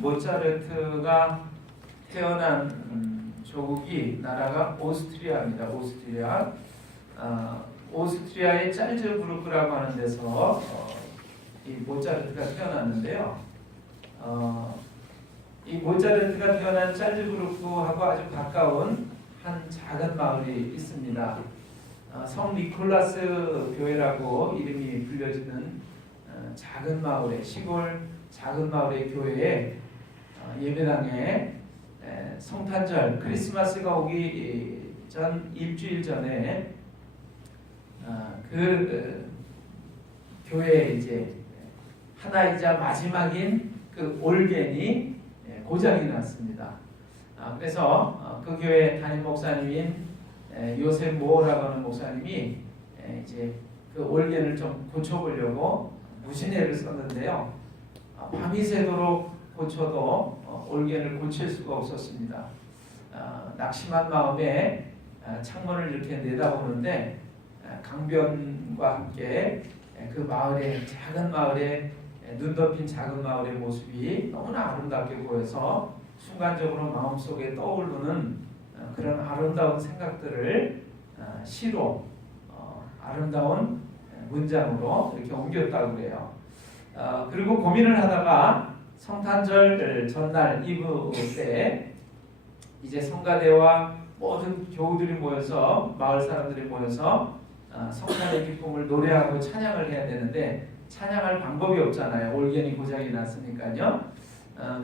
모차르트가 태어난 조국이 나라가 오스트리아입니다. 오스트리아. 오스트리아의 짤즈부르크라고 하는 데서 이 모차르트가 태어났는데요. 이 모차르트가 태어난 짤즈부르크하고 아주 가까운 한 작은 마을이 있습니다. 성 니콜라스 교회라고 이름이 불려지는 작은 마을의 시골 작은 마을의 교회에 예배당에 성탄절 크리스마스가 오기 전 일주일 전에 그 교회에 이제 하나이자 마지막인 그 올겐이 고장이 났습니다. 그래서 그 교회 담임 목사님인 요셉 모어라고 하는 목사님이 이제 그 올겐을 좀 고쳐보려고 무신애를 썼는데요. 밤이 새도록 고쳐도 올겐을 고칠 수가 없었습니다. 낙심한 마음에 창문을 이렇게 내다보는데 강변과 함께 그 마을의 작은 마을의 눈 덮인 작은 마을의 모습이 너무나 아름답게 보여서 순간적으로 마음속에 떠오르는 그런 아름다운 생각들을 시로 아름다운 문장으로 이렇게 옮겼다고 그래요. 그리고 고민을 하다가 성탄절 전날 이브 때 이제 성가대와 모든 교우들이 모여서 마을 사람들이 모여서 성탄의 기쁨을 노래하고 찬양을 해야 되는데 찬양할 방법이 없잖아요. 올겐이 고장이 났으니까요.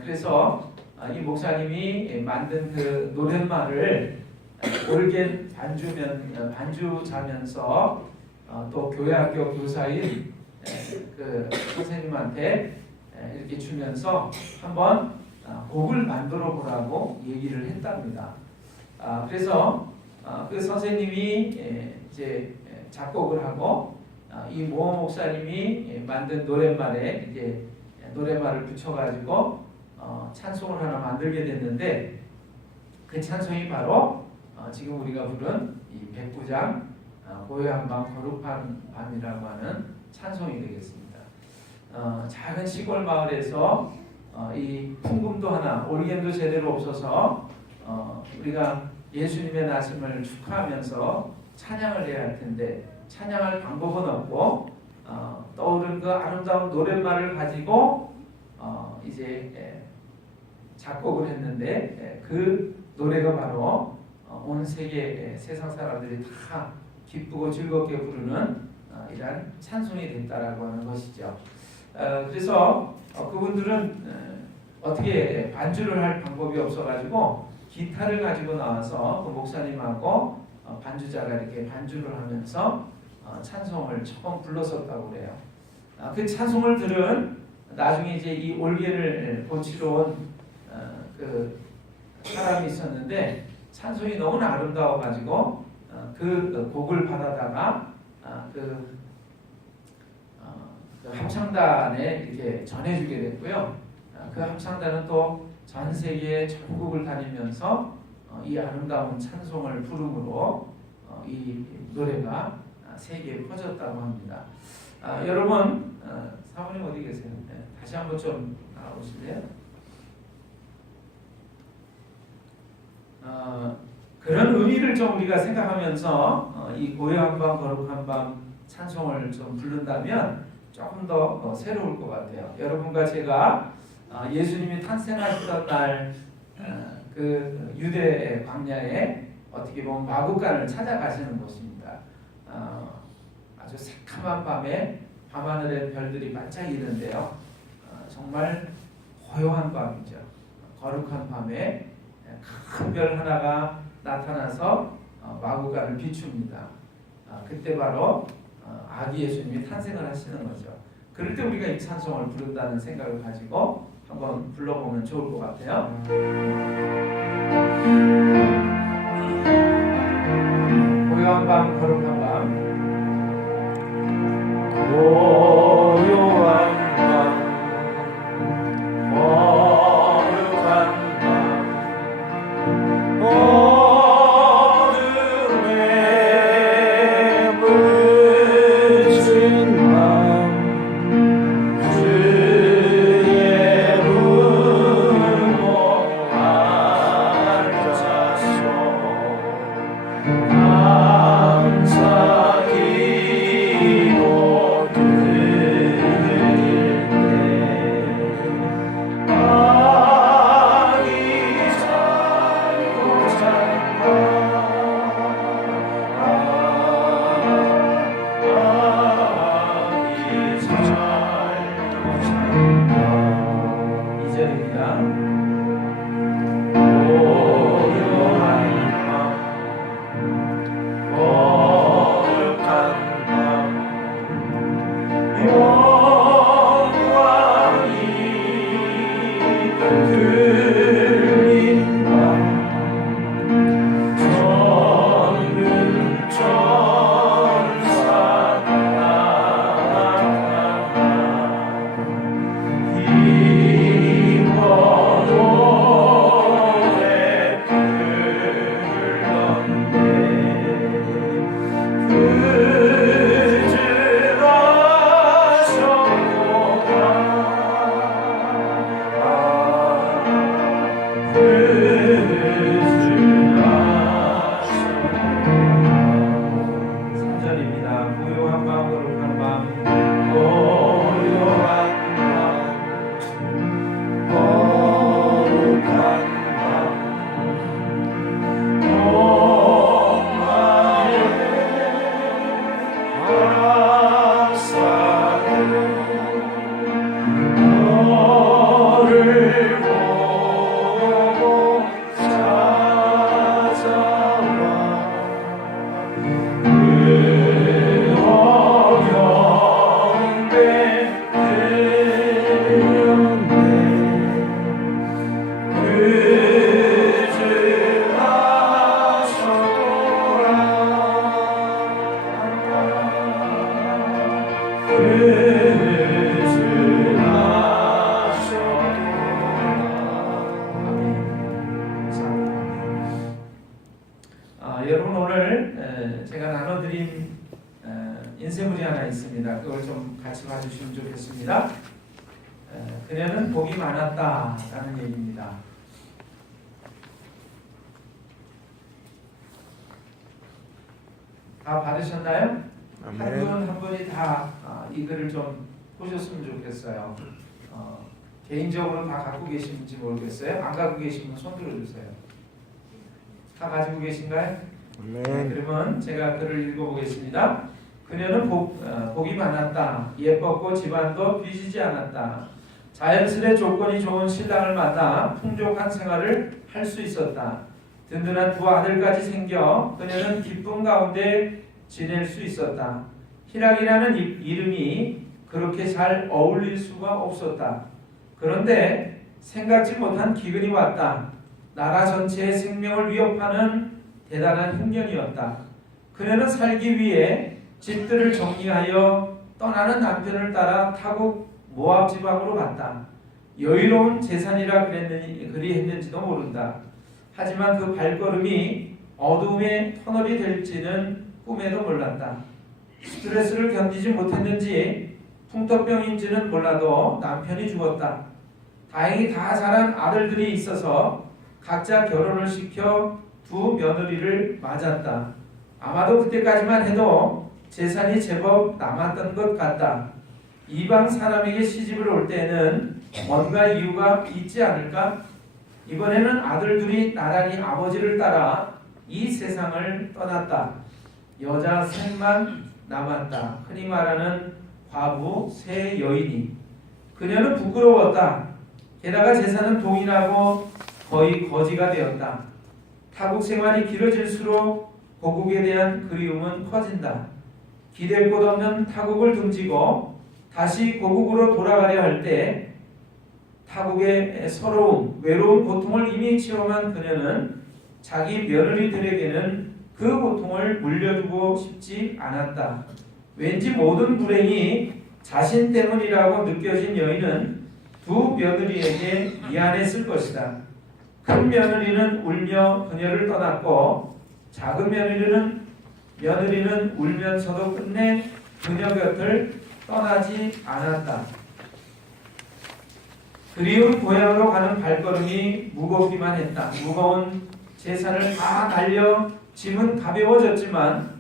그래서 이 목사님이 만든 그 노랫말을 올겐 반주자면서 또 교회학교 교사인 그 선생님한테 이렇게 주면서 한번 곡을 만들어 보라고 얘기를 했답니다. 그래서 그 선생님이 이제 작곡을 하고 이 모호 목사님이 만든 노랫말에 이제 노랫말을 붙여가지고 찬송을 하나 만들게 됐는데 그 찬송이 바로 지금 우리가 부른 이 백부장 고요한 밤 거룩한 밤이라고 하는 찬송이 되겠습니다. 작은 시골 마을에서 이 풍금도 하나 올겐도 제대로 없어서 우리가 예수님의 나심을 축하하면서 찬양을 해야 할 텐데 찬양할 방법은 없고 떠오른 그 아름다운 노랫말을 가지고 이제 작곡을 했는데 그 노래가 바로 온 세계 세상 사람들이 다 기쁘고 즐겁게 부르는 이러한 찬송이 됐다라고 하는 것이죠. 그래서 그분들은 어떻게 반주를 할 방법이 없어가지고 기타를 가지고 나와서 그 목사님하고 반주자가 이렇게 반주를 하면서 찬송을 처음 불렀었다고 그래요. 그 찬송을 들은 나중에 이제 이 올겐을 고치러 온 그 사람이 있었는데 찬송이 너무나 아름다워가지고 그 곡을 받아다가 그 합창단에 이렇게 전해주게 됐고요. 그 합창단은 또 전 세계 전국을 다니면서 이 아름다운 찬송을 부름으로 이 노래가 세계에 퍼졌다고 합니다. 여러분, 사모님 어디 계세요? 네, 다시 한번 좀 나오실래요? 그런 의미를 좀 우리가 생각하면서 이 고요한 밤 거룩한 밤 찬송을 좀 부른다면 조금 더 새로울 것 같아요. 여러분과 제가 예수님이 탄생하시던 날 그 유대 광야에 어떻게 보면 마구간을 찾아가시는 곳입니다. 아주 새카만 밤에 밤하늘의 별들이 반짝이는데요. 정말 고요한 밤이죠. 거룩한 밤에 큰 별 하나가 나타나서 마구간을 비춥니다. 그때 바로 아기 예수님이 탄생을 하시는 거죠. 그럴 때 우리가 이 찬송을 부른다는 생각을 가지고 한번 불러보면 좋을 것 같아요. 고요한 밤 거룩한 밤 고요한 밤 거룩한 밤 어둠에 묻힌 밤 주의 2절입니다. 고요한 밤 거룩한 밤 영광이 들린 밤 천군 천사 고요한 밤 거룩한 밤 고요한 밤 거룩한 밤 영광의 박사를 너를 보고 찾아와 여러분 오늘 제가 나눠드린 인쇄물이 하나 있습니다. 그걸 좀 같이 봐주시면 좋겠습니다. 그녀는 복이 많았다라는 얘기입니다. 다 받으셨나요? 한 분 한 분이 다 이 글을 좀 보셨으면 좋겠어요. 개인적으로 다 갖고 계신지 모르겠어요. 안 갖고 계신 분 손 들어주세요. 다 가지고 계신가요? 그러면 제가 글을 읽어보겠습니다. 그녀는 복이 많았다. 예뻤고 집안도 빚이지 않았다. 자연스레 조건이 좋은 신랑을 만나 풍족한 생활을 할 수 있었다. 든든한 두 아들까지 생겨 그녀는 기쁨 가운데 지낼 수 있었다. 희락이라는 이름이 그렇게 잘 어울릴 수가 없었다. 그런데 생각지 못한 기근이 왔다. 나라 전체의 생명을 위협하는 대단한 흉년이었다. 그녀는 살기 위해 집들을 정리하여 떠나는 남편을 따라 타국 모압 지방으로 갔다. 여유로운 재산이라 그리 했는지도 모른다. 하지만 그 발걸음이 어둠의 터널이 될지는 꿈에도 몰랐다. 스트레스를 견디지 못했는지 풍토병인지는 몰라도 남편이 죽었다. 다행히 다 자란 아들들이 있어서 각자 결혼을 시켜 두 며느리를 맞았다. 아마도 그때까지만 해도 재산이 제법 남았던 것 같다. 이방 사람에게 시집을 올 때는 뭔가 이유가 있지 않을까? 이번에는 아들들이 나란히 아버지를 따라 이 세상을 떠났다. 여자 셋만 남았다. 흔히 말하는 과부 세 여인이. 그녀는 부끄러웠다. 게다가 재산은 동일하고 거의 거지가 되었다. 타국 생활이 길어질수록 고국에 대한 그리움은 커진다. 기댈 곳 없는 타국을 등지고 다시 고국으로 돌아가려 할 때 타국의 서러움, 외로운 고통을 이미 체험한 그녀는 자기 며느리들에게는 그 고통을 물려주고 싶지 않았다. 왠지 모든 불행이 자신 때문이라고 느껴진 여인은 두 며느리에게 미안했을 것이다. 큰 며느리는 울며 그녀를 떠났고 작은 며느리는 울면서도 끝내 그녀 곁을 떠나지 않았다. 그리운 고향으로 가는 발걸음이 무겁기만 했다. 무거운 재산을 다 날려 짐은 가벼워졌지만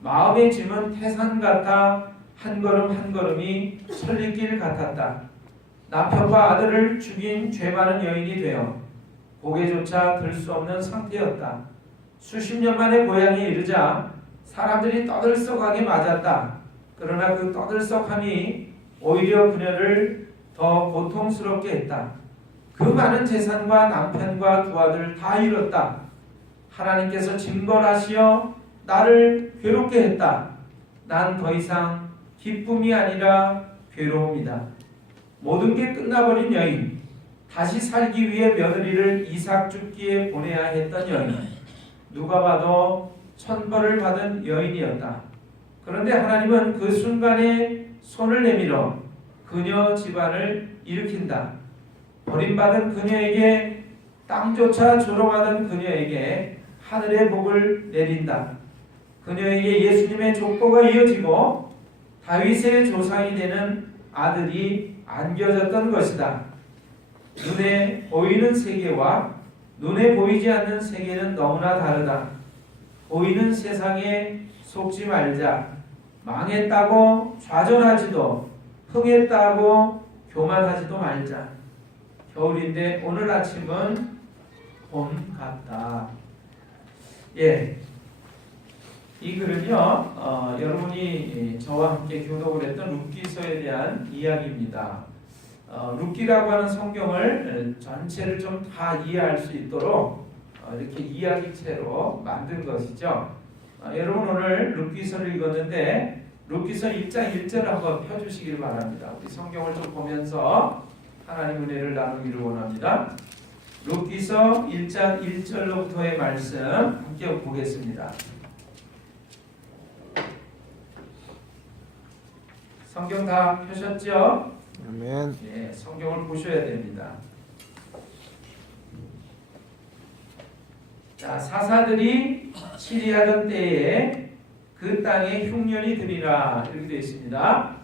마음의 짐은 태산 같아 한 걸음 한 걸음이 설리길 같았다. 남편과 아들을 죽인 죄 많은 여인이 되어 고개조차 들 수 없는 상태였다. 수십 년 만에 고향에 이르자 사람들이 떠들썩하게 맞았다. 그러나 그 떠들썩함이 오히려 그녀를 더 고통스럽게 했다. 그 많은 재산과 남편과 두 아들 다 잃었다. 하나님께서 징벌하시어 나를 괴롭게 했다. 난 더 이상 기쁨이 아니라 괴로움이다. 모든 게 끝나버린 여인, 다시 살기 위해 며느리를 이삭 죽기에 보내야 했던 여인, 누가 봐도 천벌을 받은 여인이었다. 그런데 하나님은 그 순간에 손을 내밀어 그녀 집안을 일으킨다. 버림받은 그녀에게, 땅조차 조롱하던 그녀에게 하늘의 복을 내린다. 그녀에게 예수님의 족보가 이어지고 다윗의 조상이 되는 아들이 안겨졌던 것이다. 눈에 보이는 세계와 눈에 보이지 않는 세계는 너무나 다르다. 보이는 세상에 속지 말자. 망했다고 좌절하지도, 흥했다고 교만하지도 말자. 겨울인데 오늘 아침은 봄 같다. 예, 이 글은요, 여러분이 저와 함께 교독을 했던 룻기서에 대한 이야기입니다. 룻기라고 하는 성경을 전체를 좀 다 이해할 수 있도록 이렇게 이야기체로 만든 것이죠. 여러분 오늘 룻기서를 읽었는데 룻기서 1장 1절을 한번 펴주시길 바랍니다. 우리 성경을 좀 보면서 하나님 은혜를 나누기를 원합니다. 룻기서 1장 1절로부터의 말씀 함께 보겠습니다. 성경 다 펴셨죠? 아멘. 예, 성경을 보셔야 됩니다. 자, 사사들이 치리하던 때에 그 땅에 흉년이 들이라 이렇게 되어 있습니다.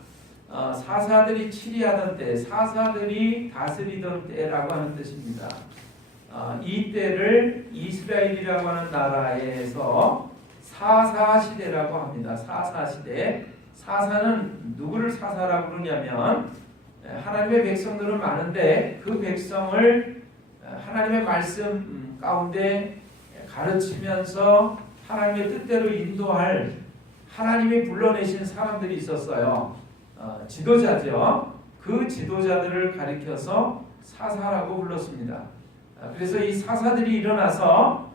사사들이 치리하던 때, 사사들이 다스리던 때라고 하는 뜻입니다. 이 때를 이스라엘이라고 하는 나라에서 사사시대라고 합니다. 사사시대. 사사는 누구를 사사라고 그러냐면 하나님의 백성들은 많은데 그 백성을 하나님의 말씀 가운데 가르치면서 하나님의 뜻대로 인도할 하나님이 불러내신 사람들이 있었어요. 지도자죠. 그 지도자들을 가리켜서 사사라고 불렀습니다. 그래서 이 사사들이 일어나서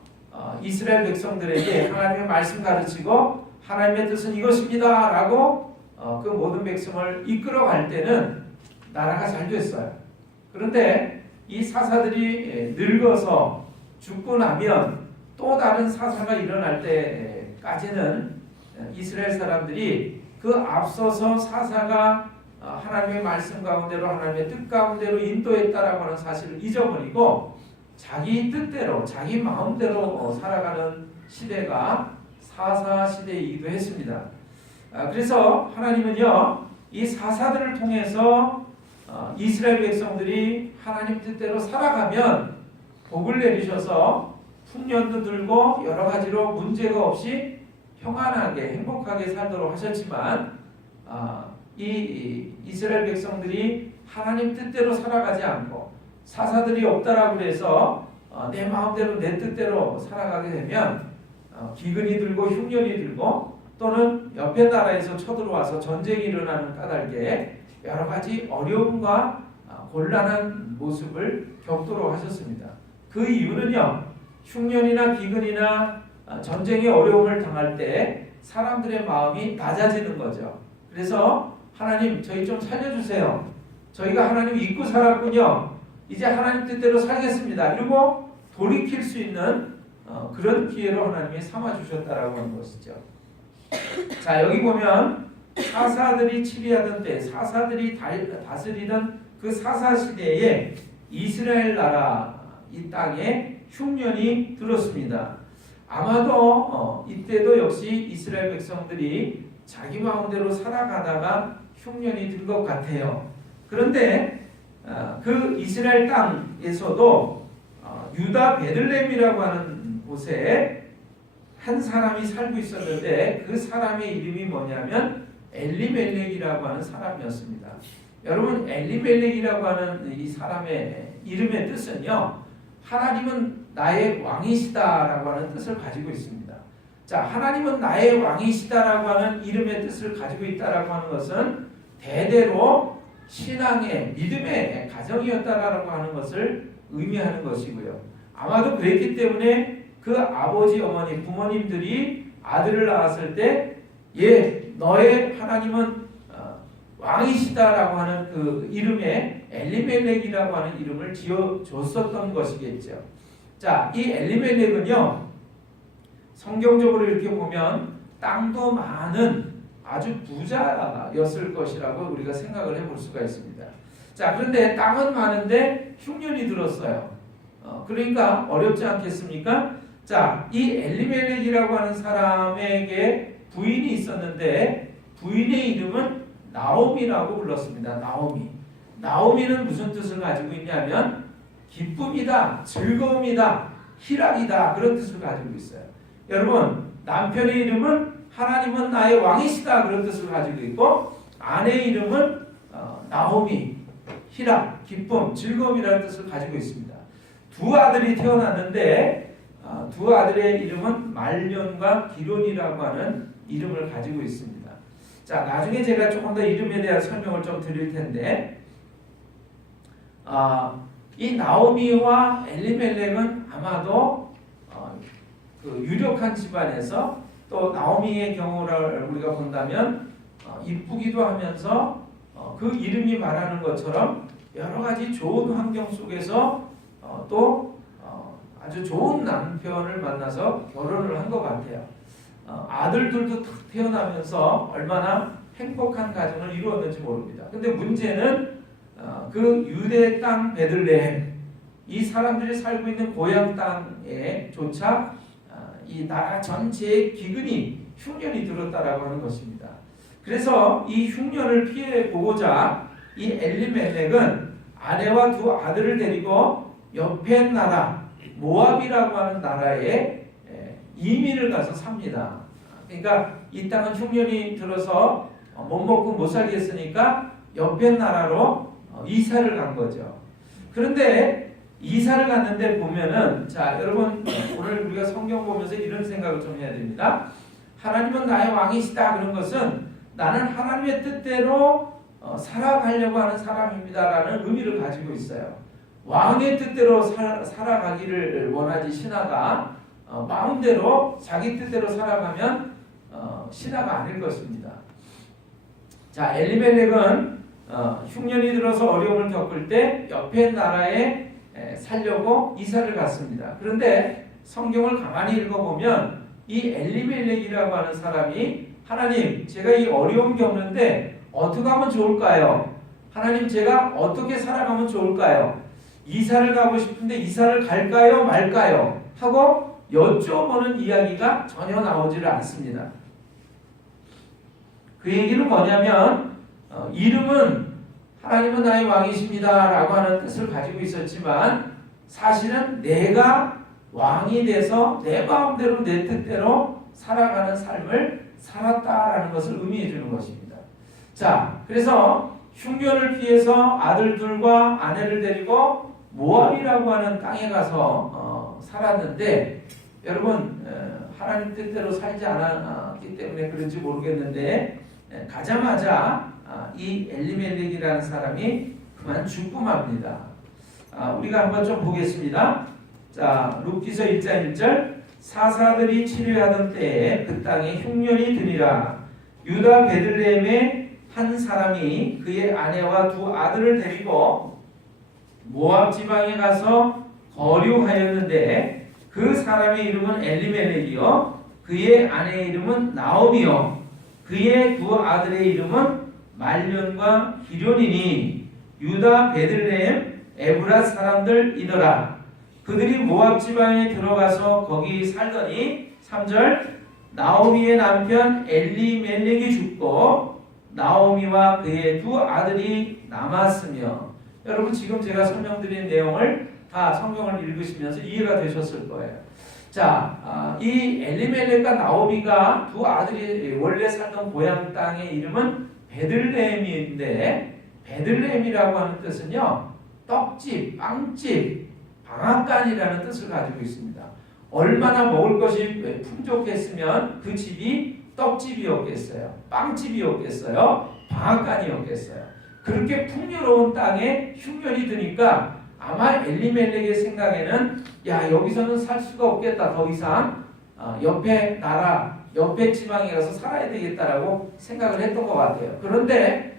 이스라엘 백성들에게 하나님의 말씀 가르치고 하나님의 뜻은 이것입니다 라고 그 모든 백성을 이끌어갈 때는 나라가 잘 됐어요. 그런데 이 사사들이 늙어서 죽고 나면 또 다른 사사가 일어날 때까지는 이스라엘 사람들이 그 앞서서 사사가 하나님의 말씀 가운데로 하나님의 뜻 가운데로 인도했다라고 하는 사실을 잊어버리고 자기 뜻대로 자기 마음대로 살아가는 시대가 사사 시대이기도 했습니다. 그래서 하나님은요 이 사사들을 통해서 이스라엘 백성들이 하나님 뜻대로 살아가면 복을 내리셔서 풍년도 들고 여러 가지로 문제가 없이 평안하게 행복하게 살도록 하셨지만 이 이스라엘 백성들이 하나님 뜻대로 살아가지 않고 사사들이 없다라고 해서 내 마음대로 내 뜻대로 살아가게 되면 기근이 들고 흉년이 들고 또는 옆에 나라에서 쳐들어와서 전쟁이 일어나는 까닭에 여러 가지 어려움과 곤란한 모습을 겪도록 하셨습니다. 그 이유는요. 흉년이나 기근이나 전쟁의 어려움을 당할 때 사람들의 마음이 낮아지는 거죠. 그래서 하나님 저희 좀 살려주세요. 저희가 하나님 잊고 살았군요. 이제 하나님 뜻대로 살겠습니다. 이러고 돌이킬 수 있는 그런 기회로 하나님이 삼아주셨다라고 하는 것이죠. 자 여기 보면 사사들이 치리하던 때 사사들이 다스리던 그 사사시대에 이스라엘 나라 이 땅에 흉년이 들었습니다. 아마도 이때도 역시 이스라엘 백성들이 자기 마음대로 살아가다가 흉년이 든 것 같아요. 그런데 그 이스라엘 땅에서도 유다 베들레헴이라고 하는 곳에 한 사람이 살고 있었는데 그 사람의 이름이 뭐냐면 엘리멜렉이라고 하는 사람이었습니다. 여러분 엘리멜렉이라고 하는 이 사람의 이름의 뜻은요. 하나님은 나의 왕이시다라고 하는 뜻을 가지고 있습니다. 자, 하나님은 나의 왕이시다라고 하는 이름의 뜻을 가지고 있다라고 하는 것은 대대로 신앙의 믿음의 가정이었다라고 하는 것을 의미하는 것이고요. 아마도 그랬기 때문에 그 아버지 어머니 부모님들이 아들을 낳았을 때 너의 하나님은 왕이시다라고 하는 그 이름에 엘리멜렉이라고 하는 이름을 지어줬었던 것이겠죠. 자, 이 엘리멜렉은요, 성경적으로 이렇게 보면 땅도 많은 아주 부자였을 것이라고 우리가 생각을 해볼 수가 있습니다. 자, 그런데 땅은 많은데 흉년이 들었어요. 그러니까 어렵지 않겠습니까? 자, 이 엘리멜렉이라고 하는 사람에게 부인이 있었는데 부인의 이름은 나오미라고 불렀습니다. 나오미는 무슨 뜻을 가지고 있냐면 기쁨이다, 즐거움이다, 희락이다, 그런 뜻을 가지고 있어요. 여러분, 남편의 이름은 하나님은 나의 왕이시다, 그런 뜻을 가지고 있고, 아내의 이름은 나오미, 희락, 기쁨, 즐거움이라는 뜻을 가지고 있습니다. 두 아들이 태어났는데 두 아들의 이름은 말년과 기론이라고 하는 이름을 가지고 있습니다. 자, 나중에 제가 조금 더 이름에 대한 설명을 좀 드릴 텐데, 이 나오미와 엘리멜렉은 아마도 그 유력한 집안에서, 또 나오미의 경우를 우리가 본다면 이쁘기도 하면서 그 이름이 말하는 것처럼 여러 가지 좋은 환경 속에서 또 아주 좋은 남편을 만나서 결혼을 한 것 같아요. 아들들도 탁 태어나면서 얼마나 행복한 가정을 이루었는지 모릅니다. 근데 문제는 그 유대 땅 베들레헴, 이 사람들이 살고 있는 고향 땅에조차 이 나라 전체의 기근이 흉년이 들었다라고 하는 것입니다. 그래서 이 흉년을 피해 보고자 이 엘리멜렉은 아내와 두 아들을 데리고 옆에 나라 모압이라고 하는 나라에 이민을 가서 삽니다. 그러니까 이 땅은 흉년이 들어서 못 먹고 못 살겠으니까 옆에 나라로 이사를 간 거죠. 그런데 이사를 갔는데 보면은, 자, 여러분, 오늘 우리가 성경 보면서 이런 생각을 좀 해야 됩니다. 하나님은 나의 왕이시다, 그런 것은 나는 하나님의 뜻대로 살아가려고 하는 사람입니다라는 의미를 가지고 있어요. 왕의 뜻대로 살아가기를 원하지 신하가 마음대로 자기 뜻대로 살아가면 신하가 아닐 것입니다. 자, 엘리멜렉은 흉년이 들어서 어려움을 겪을 때 옆에 나라에 살려고 이사를 갔습니다. 그런데 성경을 가만히 읽어보면 이 엘리멜렉이라고 하는 사람이, 하나님, 제가 이 어려움 겪는데 어떻게 하면 좋을까요? 하나님, 제가 어떻게 살아가면 좋을까요? 이사를 가고 싶은데 이사를 갈까요, 말까요? 하고 여쭤보는 이야기가 전혀 나오지를 않습니다. 그 얘기는 뭐냐면 이름은 하나님은 나의 왕이십니다 라고 하는 뜻을 가지고 있었지만, 사실은 내가 왕이 돼서 내 마음대로 내 뜻대로 살아가는 삶을 살았다라는 것을 의미해 주는 것입니다. 자, 그래서 흉년을 피해서 아들들과 아내를 데리고 모압이라고 하는 땅에 가서 살았는데, 여러분, 하나님 뜻대로 살지 않았기 때문에 그런지 모르겠는데, 가자마자 이 엘리멜렉이라는 사람이 그만 죽고 맙니다. 우리가 한번 좀 보겠습니다. 자, 룻기서 1장 1절, 사사들이 치료하던 때에 그 땅에 흉년이 드니라. 유다 베들레헴의 한 사람이 그의 아내와 두 아들을 데리고 모압 지방에 가서 거류하였는데, 그 사람의 이름은 엘리멜렉이요 그의 아내의 이름은 나오미요 그의 두 아들의 이름은 말년과 기련이니 유다 베들레헴 에브랏 사람들이더라. 그들이 모압 지방에 들어가서 거기 살더니, 3절, 나오미의 남편 엘리멜렉이 죽고 나오미와 그의 두 아들이 남았으며, 여러분, 지금 제가 설명드린 내용을 다 성경을 읽으시면서 이해가 되셨을 거예요. 자, 이 엘리멜렉과 나오미가 두 아들이 원래 살던 고향 땅의 이름은 베들레헴인데, 베들레헴이라고 하는 뜻은요, 떡집, 빵집, 방앗간이라는 뜻을 가지고 있습니다. 얼마나 먹을 것이 풍족했으면 그 집이 떡집이었겠어요? 빵집이었겠어요? 방앗간이었겠어요? 그렇게 풍요로운 땅에 흉년이 드니까 아마 엘리멜렉의 생각에는 야 여기서는 살 수가 없겠다. 더 이상 옆에 나라, 옆에 지방에 가서 살아야 되겠다라고 생각을 했던 것 같아요. 그런데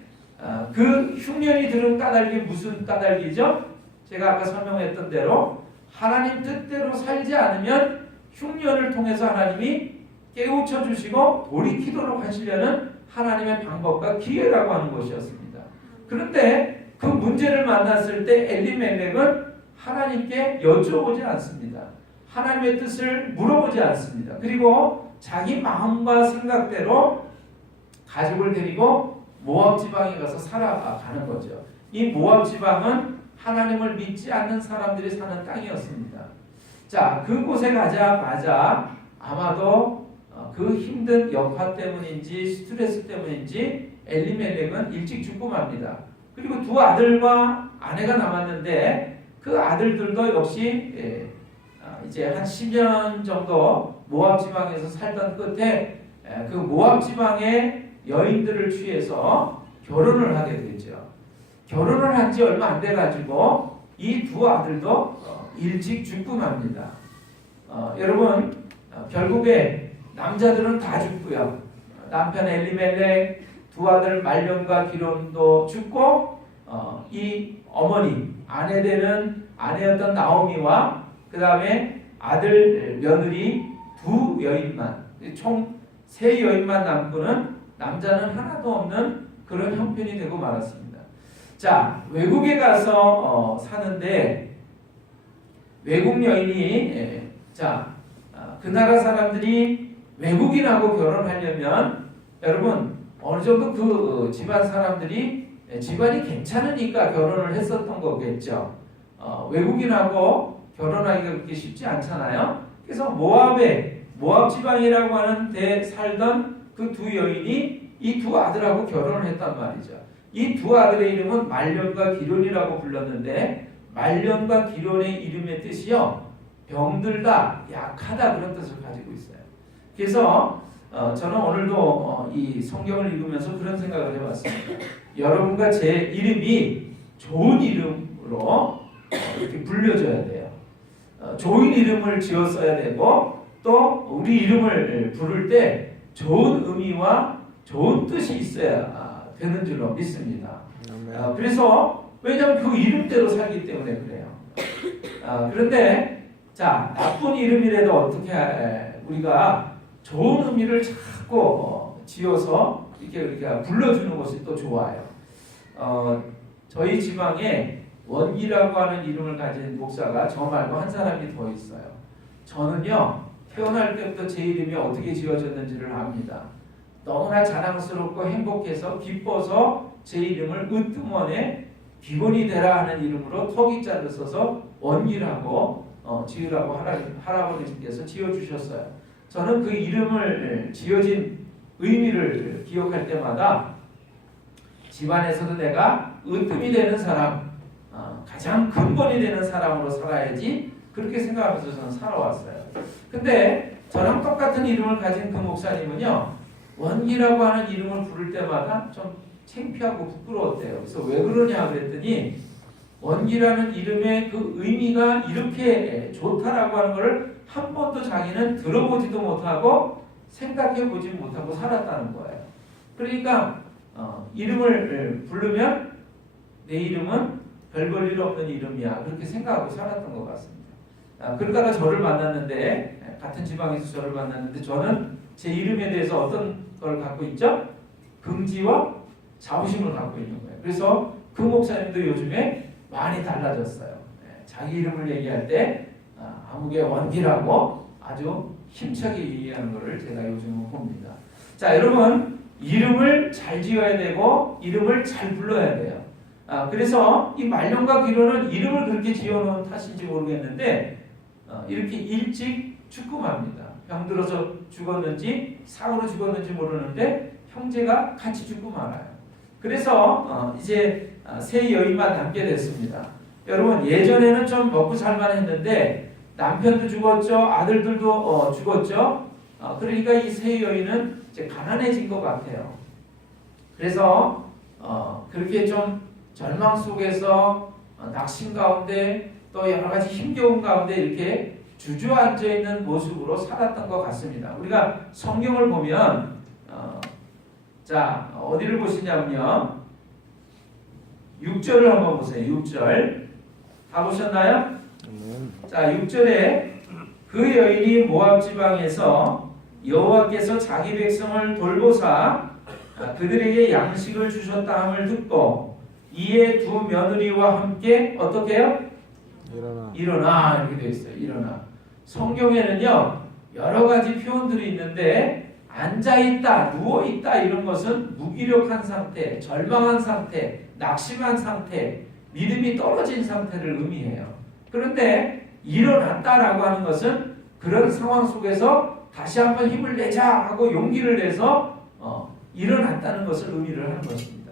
그 흉년이 들은 까닭이 무슨 까닭이죠? 제가 아까 설명했던 대로 하나님 뜻대로 살지 않으면 흉년을 통해서 하나님이 깨우쳐 주시고 돌이키도록 하시려는 하나님의 방법과 기회라고 하는 것이었습니다. 그런데 그 문제를 만났을 때 엘리멜렉은 하나님께 여쭤보지 않습니다. 하나님의 뜻을 물어보지 않습니다. 그리고 자기 마음과 생각대로 가족을 데리고 모압 지방에 가서 살아가는 거죠. 이 모압 지방은 하나님을 믿지 않는 사람들이 사는 땅이었습니다. 자, 그곳에 가자마자 아마도 그 힘든 여파 때문인지 스트레스 때문인지 엘리멜렉은 일찍 죽고 맙니다. 그리고 두 아들과 아내가 남았는데 그 아들들도 역시 이제 한 10년 정도 모압 지방에서 살던 끝에 그 모압 지방의 여인들을 취해서 결혼을 하게 되죠. 결혼을 한 지 얼마 안 돼가지고 이 두 아들도 일찍 죽고 맙니다. 여러분 결국에 남자들은 다 죽고요. 남편 엘리멜렉, 두 아들 말론과 기론도 죽고 이 어머니 아내 되는 아내였던 나오미와 그 다음에 아들 며느리 두 여인만 총 세 여인만 남고는 남자는 하나도 없는 그런 형편이 되고 말았습니다. 자, 외국에 가서 사는데 외국 여인이 그 나라 사람들이 외국인하고 결혼하려면 여러분 어느 정도 그 집안 사람들이 집안이 괜찮으니까 결혼을 했었던 거겠죠. 외국인하고 결혼하기가 그렇게 쉽지 않잖아요. 그래서 모압 지방이라고 하는 데 살던 그 두 여인이 이 두 아들하고 결혼을 했단 말이죠. 이 두 아들의 이름은 말론과 기론이라고 불렀는데 말론과 기론의 이름의 뜻이요 병들다, 약하다 그런 뜻을 가지고 있어요. 그래서 저는 오늘도 이 성경을 읽으면서 그런 생각을 해봤습니다. 여러분과 제 이름이 좋은 이름으로 이렇게 불려줘야 돼요. 좋은 이름을 지었어야 되고 또 우리 이름을 부를 때 좋은 의미와 좋은 뜻이 있어야 되는 줄로 믿습니다. 그래서 왜냐하면 그 이름대로 살기 때문에 그래요. 그런데 자 나쁜 이름이라도 어떻게 우리가 좋은 의미를 자꾸 지어서 이렇게 불러주는 것이 또 좋아요. 저희 지방에 원기라고 하는 이름을 가진 목사가 저 말고 한 사람이 더 있어요. 저는요 태어날 때부터 제 이름이 어떻게 지어졌는지를 압니다. 너무나 자랑스럽고 행복해서 기뻐서 제 이름을 으뜸원에 기본이 되라 하는 이름으로 토기자를 써서 원기라고 지으라고 할아버지께서 지어주셨어요. 저는 그 이름을 지어진 의미를 기억할 때마다 집안에서도 내가 으뜸이 되는 사람, 가장 근본이 되는 사람으로 살아야지 그렇게 생각하면서 저는 살아왔어요. 근데 저랑 똑같은 이름을 가진 그 목사님은요 원기라고 하는 이름을 부를 때마다 좀 창피하고 부끄러웠대요. 그래서 왜 그러냐 그랬더니 원기라는 이름의 그 의미가 이렇게 좋다라고 하는 것을 한 번도 자기는 들어보지도 못하고 생각해보지 못하고 살았다는 거예요. 그러니까 이름을 부르면 내 이름은 별 볼 일 없는 이름이야 그렇게 생각하고 살았던 것 같습니다. 그러다가 저를 만났는데 같은 지방에서 저를 만났는데 저는 제 이름에 대해서 어떤 걸 갖고 있죠? 긍지와 자부심을 갖고 있는 거예요. 그래서 그 목사님도 요즘에 많이 달라졌어요. 자기 이름을 얘기할 때 아무개 원기라고 아주 힘차게 얘기하는 것을 제가 요즘은 봅니다. 자, 여러분 이름을 잘 지어야 되고 이름을 잘 불러야 돼요. 그래서 이 말론과 기론은 이름을 그렇게 지어놓은 탓인지 모르겠는데 이렇게 일찍 죽고 맙니다. 병들어서 죽었는지 사고로 죽었는지 모르는데 형제가 같이 죽고 말아요. 그래서 이제 세 여인만 남게 됐습니다. 여러분 예전에는 좀 먹고 살만 했는데 남편도 죽었죠. 아들들도 죽었죠. 그러니까 이 세 여인은 이제 가난해진 것 같아요. 그래서 그렇게 좀 절망 속에서 낙심 가운데 또 여러 가지 힘겨운 가운데 이렇게 주저앉아 있는 모습으로 살았던 것 같습니다. 우리가 성경을 보면 자 어디를 보시냐면요. 6절을 한번 보세요. 6절 다 보셨나요? 자 6절에 그 여인이 모압 지방에서 여호와께서 자기 백성을 돌보사 그들에게 양식을 주셨다 함을 듣고 이에 두 며느리와 함께 어떻게 해요? 일어나 이렇게 되어 있어요. 일어나. 성경에는요 여러 가지 표현들이 있는데 앉아있다, 누워있다 이런 것은 무기력한 상태, 절망한 상태, 낙심한 상태, 믿음이 떨어진 상태를 의미해요. 그런데 일어났다라고 하는 것은 그런 상황 속에서 다시 한번 힘을 내자 하고 용기를 내서 일어났다는 것을 의미를 하는 것입니다.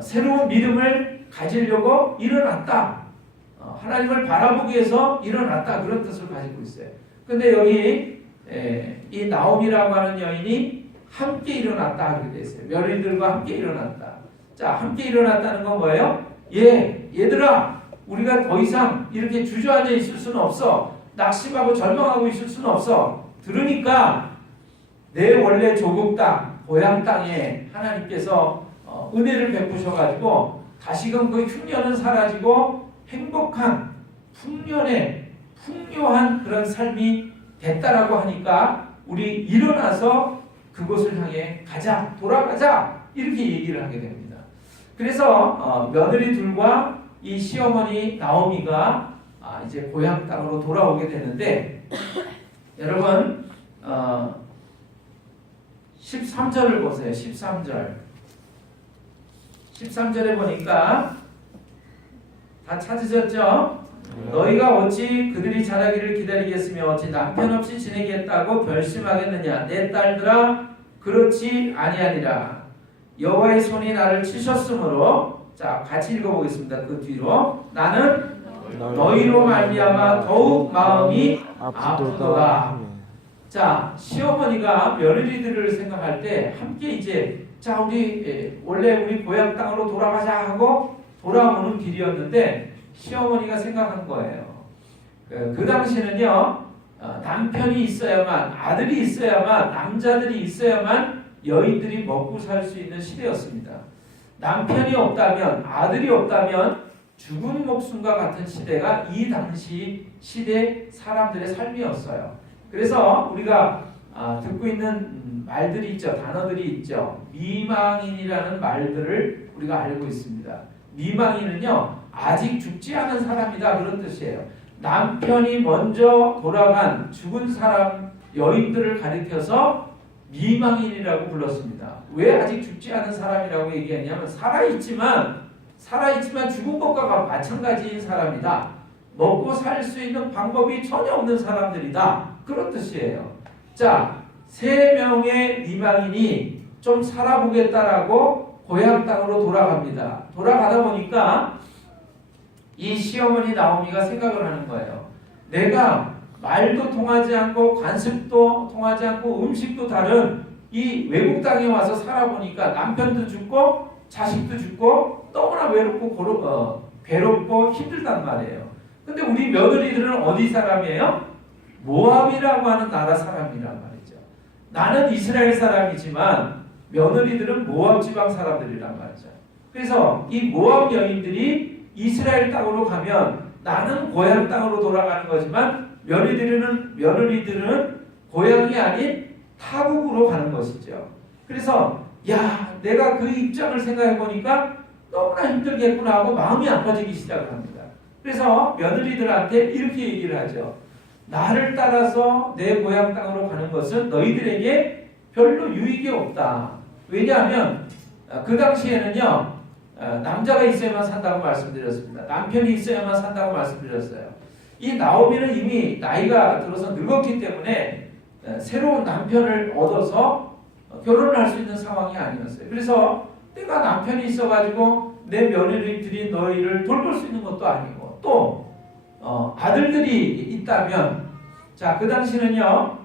새로운 믿음을 가지려고 일어났다. 하나님을 바라보기 위해서 일어났다. 그런 뜻을 가지고 있어요. 근데 여기 이 나오미라고 하는 여인이 함께 일어났다 그렇게 되어 있어요. 며느리들과 함께 일어났다. 자, 함께 일어났다는 건 뭐예요? 얘들아, 우리가 더 이상 이렇게 주저앉아 있을 수는 없어. 낙심하고 절망하고 있을 수는 없어. 들으니까 내 원래 조국 땅, 고향 땅에 하나님께서 은혜를 베푸셔가지고 다시금 그 흉년은 사라지고 행복한 풍요한 그런 삶이 됐다라고 하니까 우리 일어나서 그곳을 향해 가자, 돌아가자 이렇게 얘기를 하게 됩니다. 그래서 며느리들과 이 시어머니 나오미가 이제 고향 땅으로 돌아오게 되는데 여러분 13절을 보세요. 13절에 보니까 다 찾으셨죠? 너희가 어찌 그들이 자라기를 기다리겠으며 어찌 남편 없이 지내겠다고 결심하겠느냐? 내 딸들아 그렇지 아니하니라. 여호와의 손이 나를 치셨으므로 자 같이 읽어보겠습니다. 그 뒤로 나는 너희로 말미암아 더욱 마음이 아프도다. 자 시어머니가 며느리들을 생각할 때 함께 이제 자 우리 원래 우리 고향 땅으로 돌아가자 하고 돌아오는 길이었는데 시어머니가 생각한 거예요. 그 당시는요 남편이 있어야만 아들이 있어야만 남자들이 있어야만 여인들이 먹고 살 수 있는 시대였습니다. 남편이 없다면 아들이 없다면 죽은 목숨과 같은 시대가 이 당시 시대 사람들의 삶이었어요. 그래서 우리가 듣고 있는 말들이 있죠. 단어들이 있죠. 미망인이라는 말들을 우리가 알고 있습니다. 미망인은요 아직 죽지 않은 사람이다 그런 뜻이에요. 남편이 먼저 돌아간 죽은 사람 여인들을 가리켜서 미망인이라고 불렀습니다. 왜 아직 죽지 않은 사람이라고 얘기했냐면 살아있지만 죽은 것과 마찬가지인 사람이다. 먹고 살 수 있는 방법이 전혀 없는 사람들이다. 그런 뜻이에요. 자, 3명의 미망인이 좀 살아보겠다라고 고향 땅으로 돌아갑니다. 돌아가다 보니까 이 시어머니 나오미가 생각을 하는 거예요. 내가 말도 통하지 않고 관습도 통하지 않고 음식도 다른 이 외국 땅에 와서 살아보니까 남편도 죽고 자식도 죽고 너무나 괴롭고 힘들단 말이에요. 근데 우리 며느리들은 어디 사람이에요? 모압이라고 하는 나라 사람이란 말이죠. 나는 이스라엘 사람이지만 며느리들은 모압 지방 사람들이란 말이죠. 그래서 이 모압 여인들이 이스라엘 땅으로 가면 나는 고향 땅으로 돌아가는 거지만 며느리들은 고향이 아닌 타국으로 가는 것이죠. 그래서 내가 그 입장을 생각해 보니까 너무나 힘들겠구나 하고 마음이 아파지기 시작을 합니다. 그래서 며느리들한테 이렇게 얘기를 하죠. 나를 따라서 내 고향 땅으로 가는 것은 너희들에게 별로 유익이 없다. 왜냐하면 그 당시에는요 남자가 있어야만 산다고 말씀드렸습니다. 남편이 있어야만 산다고 말씀드렸어요. 이 나오미는 이미 나이가 들어서 늙었기 때문에 새로운 남편을 얻어서 결혼을 할 수 있는 상황이 아니었어요. 그래서 내가 남편이 있어가지고 내 며느리들이 너희를 돌볼 수 있는 것도 아니고 또 아들들이 있다면 자 그 당시는요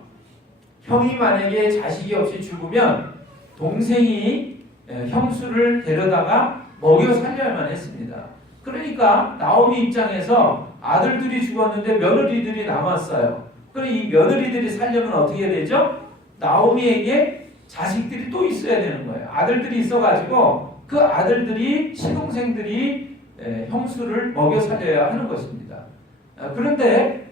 형이 만약에 자식이 없이 죽으면 동생이 형수를 데려다가 먹여 살려야만 했습니다. 그러니까 나오미 입장에서 아들들이 죽었는데 며느리들이 남았어요. 그럼 이 며느리들이 살려면 어떻게 되죠? 나오미에게 자식들이 또 있어야 되는 거예요. 아들들이 있어가지고 그 아들들이 시동생들이 형수를 먹여 살려야 하는 것입니다. 그런데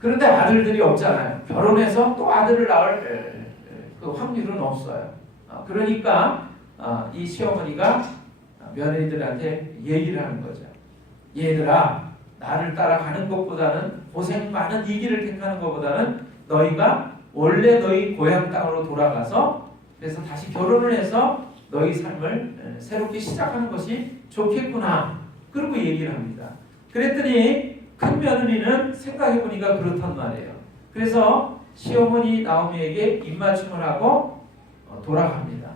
아들들이 없잖아요. 결혼해서 또 아들을 낳을 그 확률은 없어요. 그러니까 이 시어머니가 며느리들한테 얘기를 하는 거죠. 얘들아, 나를 따라가는 것보다는 고생 많은 이 길을 택하는 것보다는 너희가 원래 너희 고향 땅으로 돌아가서 그래서 다시 결혼을 해서 너희 삶을 새롭게 시작하는 것이 좋겠구나. 그러고 얘기를 합니다. 그랬더니 큰 며느리는 생각해보니까 그렇단 말이에요. 그래서 시어머니 나오미에게 입맞춤을 하고 돌아갑니다.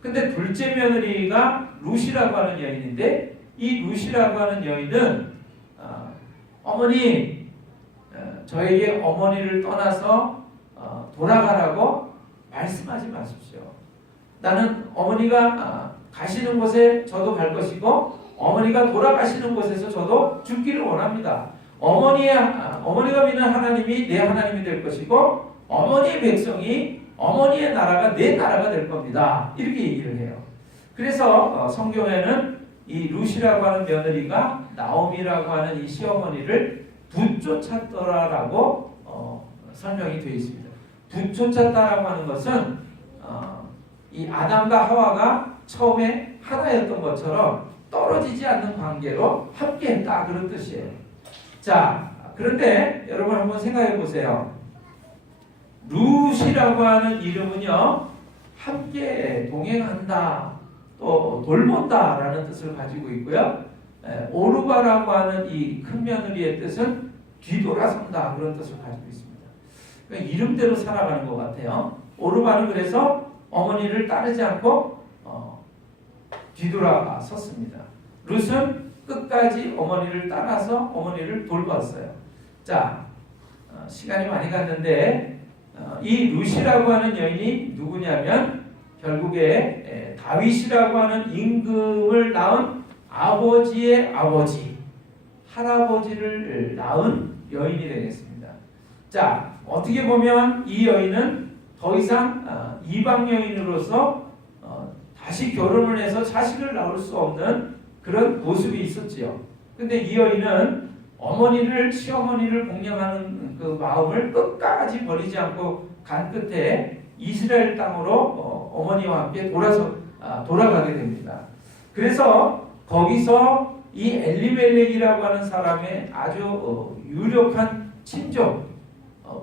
근데 둘째 며느리가 룻이라고 하는 여인인데 이 룻이라고 하는 여인은 어머니 저에게 어머니를 떠나서 돌아가라고 말씀하지 마십시오. 나는 어머니가 가시는 곳에 저도 갈 것이고 어머니가 돌아가시는 곳에서 저도 죽기를 원합니다. 어머니가 믿는 하나님이 내 하나님이 될 것이고 어머니의 백성이 어머니의 나라가 내 나라가 될 겁니다. 이렇게 얘기를 해요. 그래서 성경에는 이 룻이라고 하는 며느리가 나오미라고 하는 이 시어머니를 부쫓았더라라고 설명이 되어 있습니다. 부쫓았다라고 하는 것은 이 아담과 하와가 처음에 하나였던 것처럼 떨어지지 않는 관계로 함께했다 그런 뜻이에요. 자, 그런데 여러분 한번 생각해 보세요. 룻이라고 하는 이름은요, 함께 동행한다, 또 돌본다라는 뜻을 가지고 있고요. 오르바라고 하는 이 큰 며느리의 뜻은 뒤돌아선다 그런 뜻을 가지고 있습니다. 그러니까 이름대로 살아가는 것 같아요. 오르바는 그래서 어머니를 따르지 않고 뒤돌아 섰습니다. 룻은 끝까지 어머니를 따라서 어머니를 돌봤어요. 자, 시간이 많이 갔는데 이 룻이라고 하는 여인이 누구냐면 결국에 다윗이라고 하는 임금을 낳은 아버지의 아버지, 할아버지를 낳은 여인이 되겠습니다. 자, 어떻게 보면 이 여인은 더 이상 이방 여인으로서 다시 결혼을 해서 자식을 낳을 수 없는 그런 모습이 있었지요. 근데 이 여인은 시어머니를 공경하는 그 마음을 끝까지 버리지 않고 간 끝에 이스라엘 땅으로 어머니와 함께 돌아가게 됩니다. 그래서 거기서 이 엘리멜렉이라고 하는 사람의 아주 유력한 친족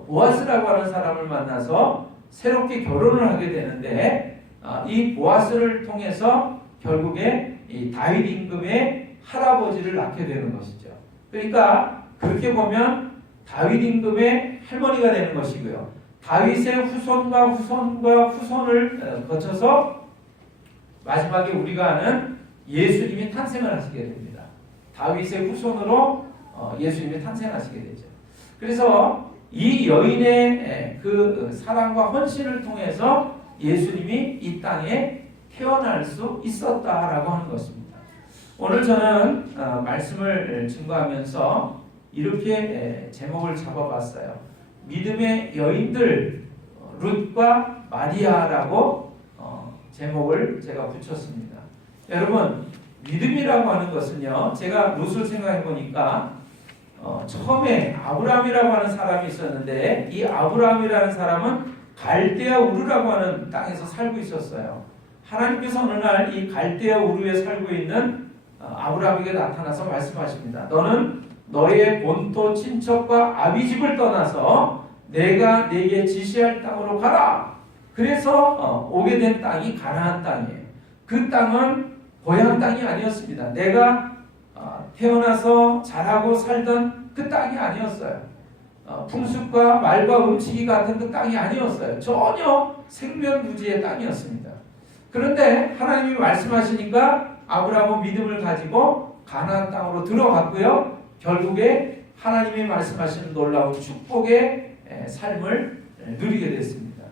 보아스라고 하는 사람을 만나서 새롭게 결혼을 하게 되는데 이 보아스를 통해서 결국에 이 다윗 임금의 할아버지를 낳게 되는 것이죠. 그러니까 그렇게 보면 다윗 임금의 할머니가 되는 것이고요. 다윗의 후손과 후손을 거쳐서 마지막에 우리가 아는 예수님이 탄생을 하시게 됩니다. 다윗의 후손으로 예수님이 탄생하시게 되죠. 그래서 이 여인의 그 사랑과 헌신을 통해서 예수님이 이 땅에 태어날 수 있었다라고 하는 것입니다. 오늘 저는 말씀을 증거하면서 이렇게 제목을 잡아봤어요. 믿음의 여인들 룻과 마리아라고 제목을 제가 붙였습니다. 여러분, 믿음이라고 하는 것은요, 제가 룻을 생각해 보니까 처음에 아브라함이라고 하는 사람이 있었는데 이 아브라함이라는 사람은 갈대아 우르라고 하는 땅에서 살고 있었어요. 하나님께서 어느 날 이 갈대아 우르에 살고 있는 아브라함에게 나타나서 말씀하십니다. 너는 너의 본토 친척과 아비집을 떠나서 내가 네게 지시할 땅으로 가라. 그래서 오게 된 땅이 가나안 땅이에요. 그 땅은 고향 땅이 아니었습니다. 내가 태어나서 자라고 살던 그 땅이 아니었어요. 풍습과 말과 음식이 같은 그 땅이 아니었어요. 전혀 생면부지의 땅이었습니다. 그런데 하나님이 말씀하시니까 아브라함은 믿음을 가지고 가나안 땅으로 들어갔고요. 결국에 하나님이 말씀하시는 놀라운 축복의 삶을 누리게 됐습니다.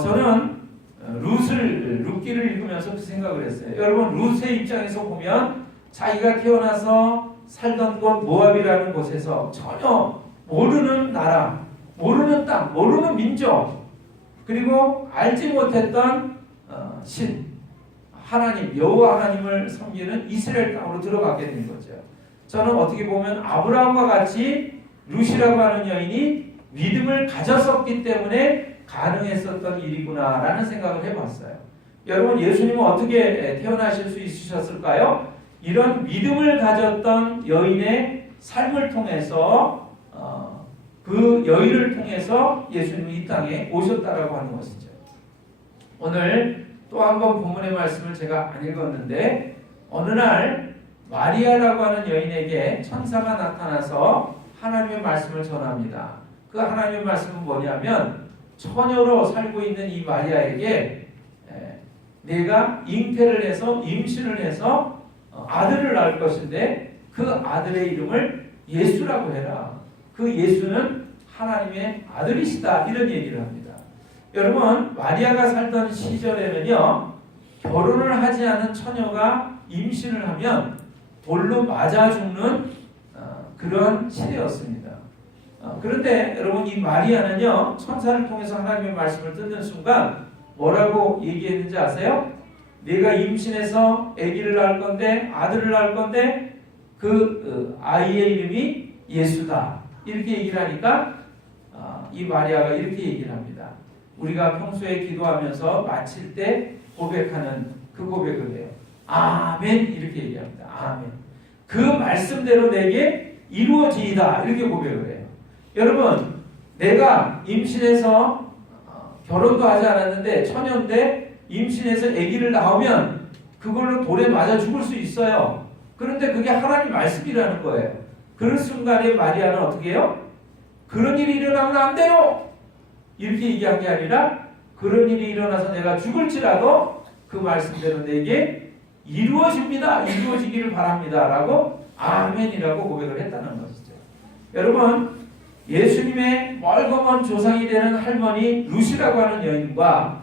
저는 룻기를 읽으면서 그 생각을 했어요. 여러분, 룻의 입장에서 보면 자기가 태어나서 살던 곳 모압이라는 곳에서 전혀 모르는 나라, 모르는 땅, 모르는 민족, 그리고 알지 못했던 신, 하나님, 여호와 하나님을 섬기는 이스라엘 땅으로 들어가게 된 거죠. 저는 어떻게 보면 아브라함과 같이 룻이라고 하는 여인이 믿음을 가졌었기 때문에 가능했었던 일이구나라는 생각을 해봤어요. 여러분, 예수님은 어떻게 태어나실 수 있으셨을까요? 이런 믿음을 가졌던 여인의 삶을 통해서 그 여인을 통해서 예수님이 이 땅에 오셨다라고 하는 것이죠. 오늘 또 한 번 본문의 말씀을 제가 안 읽었는데 어느 날 마리아라고 하는 여인에게 천사가 나타나서 하나님의 말씀을 전합니다. 그 하나님의 말씀은 뭐냐면 처녀로 살고 있는 이 마리아에게 내가 잉태를 해서 임신을 해서 아들을 낳을 것인데 그 아들의 이름을 예수라고 해라. 그 예수는 하나님의 아들이시다. 이런 얘기를 합니다. 여러분, 마리아가 살던 시절에는요, 결혼을 하지 않은 처녀가 임신을 하면 돌로 맞아 죽는 그런 시대였습니다. 그런데 여러분, 이 마리아는요, 천사를 통해서 하나님의 말씀을 듣는 순간 뭐라고 얘기했는지 아세요? 내가 임신해서 아기를 낳을 건데, 아들을 낳을 건데 그 아이의 이름이 예수다. 이렇게 얘기를 하니까 이 마리아가 이렇게 얘기를 합니다. 우리가 평소에 기도하면서 마칠 때 고백하는 그 고백을 해요. 아멘. 이렇게 얘기합니다. 아멘. 그 말씀대로 내게 이루어지이다. 이렇게 고백을 해요. 여러분, 내가 임신해서 결혼도 하지 않았는데 처녀인데 임신해서 아기를 낳으면 그걸로 돌에 맞아 죽을 수 있어요. 그런데 그게 하나님 말씀이라는 거예요. 그런 순간에 마리아는 어떻게 해요? 그런 일이 일어나면 안 돼요. 이렇게 얘기한 게 아니라 그런 일이 일어나서 내가 죽을지라도 그 말씀대로 내게 이루어집니다. 이루어지기를 바랍니다. 라고 아멘이라고 고백을 했다는 것이죠. 여러분, 예수님의 멀거먼 조상이 되는 할머니 룻이라고 하는 여인과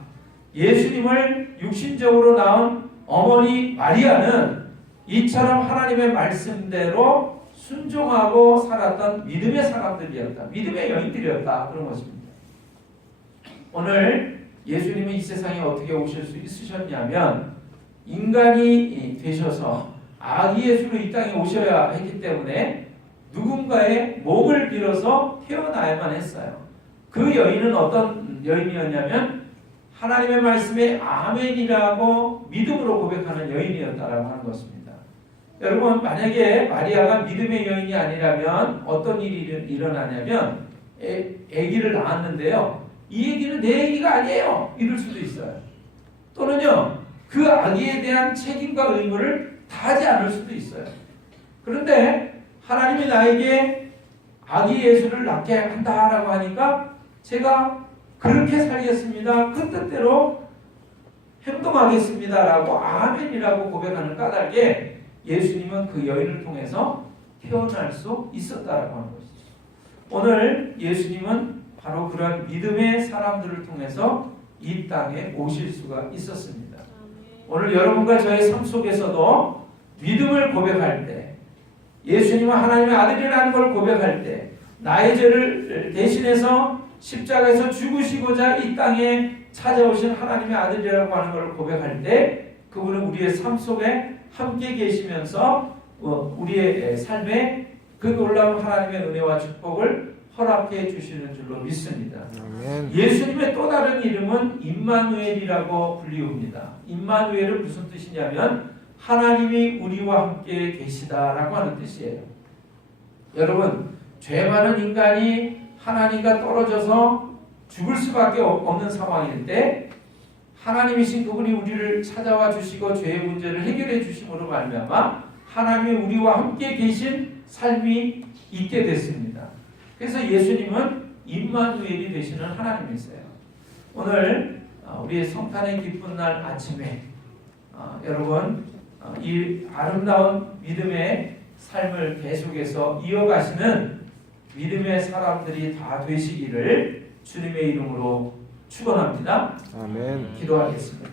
예수님을 육신적으로 낳은 어머니 마리아는 이처럼 하나님의 말씀대로 순종하고 살았던 믿음의 사람들이었다. 믿음의 여인들이었다. 그런 것입니다. 오늘 예수님이 이 세상에 어떻게 오실 수 있으셨냐면 인간이 되셔서 아기 예수로 이 땅에 오셔야 했기 때문에 누군가의 몸을 빌어서 태어나야만 했어요. 그 여인은 어떤 여인이었냐면 하나님의 말씀에 아멘이라고 믿음으로 고백하는 여인이었다라고 하는 것입니다. 여러분, 만약에 마리아가 믿음의 여인이 아니라면 어떤 일이 일어나냐면 아기를 낳았는데요, 이 아기는 내 아기가 아니에요. 이럴 수도 있어요. 또는요, 그 아기에 대한 책임과 의무를 다하지 않을 수도 있어요. 그런데 하나님이 나에게 아기 예수를 낳게 한다라고 하니까 제가 그렇게 살겠습니다. 그 뜻대로 행동하겠습니다라고 아멘이라고 고백하는 까닭에 예수님은 그 여인을 통해서 태어날 수 있었다라고 하는 것이죠. 오늘 예수님은 바로 그런 믿음의 사람들을 통해서 이 땅에 오실 수가 있었습니다. 오늘 여러분과 저의 삶 속에서도 믿음을 고백할 때, 예수님은 하나님의 아들이라는 걸 고백할 때, 나의 죄를 대신해서 십자가에서 죽으시고자 이 땅에 찾아오신 하나님의 아들이라고 하는 걸 고백할 때 그분은 우리의 삶 속에 함께 계시면서 우리의 삶에 그 놀라운 하나님의 은혜와 축복을 허락해 주시는 줄로 믿습니다. 아멘. 예수님의 또 다른 이름은 임마누엘이라고 불리웁니다. 임마누엘은 무슨 뜻이냐면 하나님이 우리와 함께 계시다라고 하는 뜻이에요. 여러분, 죄 많은 인간이 하나님과 떨어져서 죽을 수밖에 없는 상황일 때 하나님이신 그분이 우리를 찾아와 주시고 죄의 문제를 해결해 주심으로 말미암아 하나님이 우리와 함께 계신 삶이 있게 됐습니다. 그래서 예수님은 임마누엘이 되시는 하나님이세요. 오늘 우리의 성탄의 기쁜 날 아침에 여러분 이 아름다운 믿음의 삶을 계속해서 이어가시는 믿음의 사람들이 다 되시기를 주님의 이름으로 축원합니다. 아멘. 기도하겠습니다.